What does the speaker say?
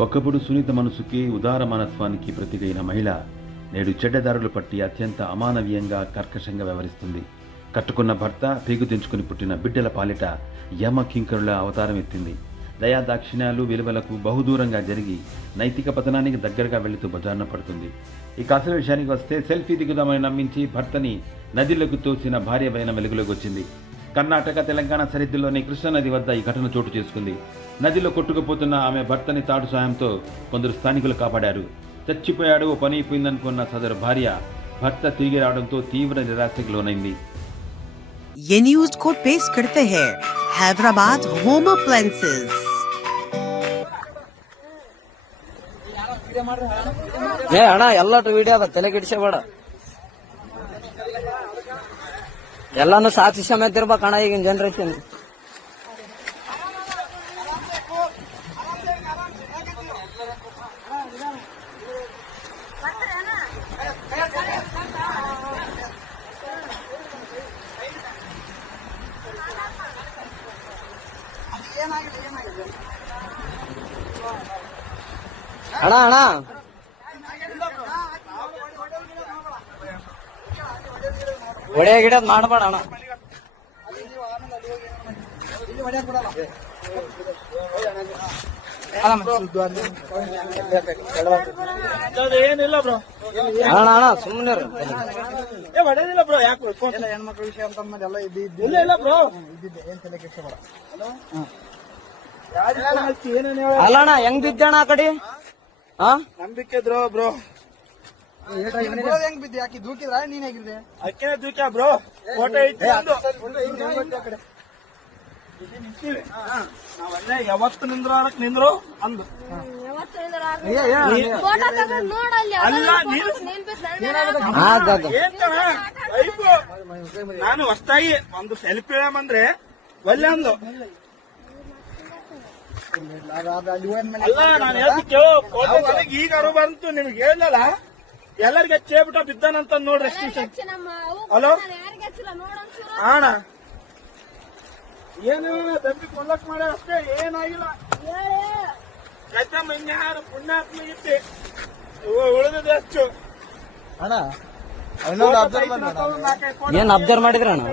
ఒకప్పుడు సునీత మనసుకి ఉదార మనత్వానికి ప్రతిగైన మహిళ నేడు చెడ్డదారులు పట్టి అత్యంత అమానవీయంగా కర్కశంగా వ్యవహరిస్తుంది. కట్టుకున్న భర్త పీగు తెంచుకుని పుట్టిన బిడ్డల పాలిట యమ కింకరుల అవతారం ఎత్తింది. దయా దాక్షిణ్యాలు విలువలకు బహుదూరంగా జరిగి నైతిక పతనానికి దగ్గరగా వెళుతూ బజారున పడుతుంది. ఇక అసలు విషయానికి వస్తే సెల్ఫీ దిగుదామని నమ్మించి భర్తని నదిలోకి తోసిన భార్య వైన వెలుగులోకి వచ్చింది. కర్ణాటక తెలంగాణ సరిహద్దుల్లోని కృష్ణానది వద్ద ఈ ఘటన చోటు చేసుకుంది. నదిలో కొట్టుకుపోతున్న ఆమె భర్తని తాడు సాయంతో కొందరు స్థానికులు కాపాడారు. చచ్చిపోయాడు, ఓ పని అయిపోయిందనుకున్న సదరు భార్య భర్త తిరిగి రావడంతో తీవ్ర నిరాశకు లోనైంది. ये न्यूज को पेश करते हैं हैदराबाद होम अप्लायंसेस। ಅಣ್ಣ ಎಲ್ಲ ವಿಡಿಯೋ ಅದ ತಲೆ ಕೆಡಿಸಬೇಡ, ಎಲ್ಲಾನು ಸಾಕ್ಷಿ ಸಮೇತ ಇರ್ಬೇಕಣ್ಣ ಈಗಿನ ಜನರೇಷನ್. ಅಣ್ಣ ಅಣ್ಣ ಒಡೆ ಗಿಡ ಮಾಡಬೇಡ ಅಣ್ಣ. ಏನಿಲ್ಲ ಬ್ರೋ, ಅಣ್ಣ ಅಣ್ಣ ಸುಮ್ಮನೆ ಹೊಡೆದಿಲ್ಲ ಬ್ರೋ. ಯಾಕೆ ಹೆಣ್ಮಕ್ಳ ವಿಷಯ ಅಂತ ಎಲ್ಲ ಇಲ್ಲ ಇಲ್ಲ ಬ್ರೋ, ಏನ್ ತಲೆ ಕೆಡಿಸಬೇಡ. ಅಲ್ಲ ಅಣ್ಣ ಹೆಂಗ್ ಬಿದ್ದಣ್ಣ ಆ ಕಡೆ? ನಂಬಿಕೆ ದ್ರೋ ಬ್ರೋ. ಹೆಂಗ್ ಬಿದ್ದೆ? ಯಾಕೆ ದೂಕಿದ್ರ? ನೀನ್ ಹೇಗಿದ್ದೆ? ಅಕ್ಕೇನೆ ದೂಕ್ಯ ಬ್ರೋ. ಫೋಟೋ ಐತಿ ನಾವಲ್ಲೇ ಯಾವತ್ತು ನಿಂದ್ರಾಡಕ್ ನಿಂದ್ರು ಅಂದು. ನಾನು ಹೊಸ್ತಾಗಿ ಒಂದು ಸೆಲ್ಫಿ ಅಂದ್ರೆ ಒಳ್ಳೆ ಅಂದು. ಅಲ್ಲ ನಾನು ಹೇಳ್ತಿದ್ದೇವೆ, ಫೋಟೋ ನನಗೆ ಈಗ ಅರು ಬಂತು, ನಿಮ್ಗೆ ಹೇಳಲ್ಲ ಎಲ್ಲರಿಗೆ ಹಚ್ಚೇಬಿಟ್ಟ ಬಿದ್ದಾನಂತ ನೋಡ್ರಿ. ಹಲೋ ಅಣ್ಣ, ಏನು ದಂಬಿ ಕೊಲ್ಲಕ್ ಮಾಡ ಅಷ್ಟೇ, ಏನಾಗಿಲ್ಲ. ಯಾರು ಪುಣ್ಯಾತ್ಮ ಇತ್ತೆ ಉಳಿದಿದೆ ಅಷ್ಟು. ಅಣ್ಣ ಏನ್ ಅಬ್ಸರ್ವ್ ಮಾಡಿದ್ರ ಅಣ್ಣ?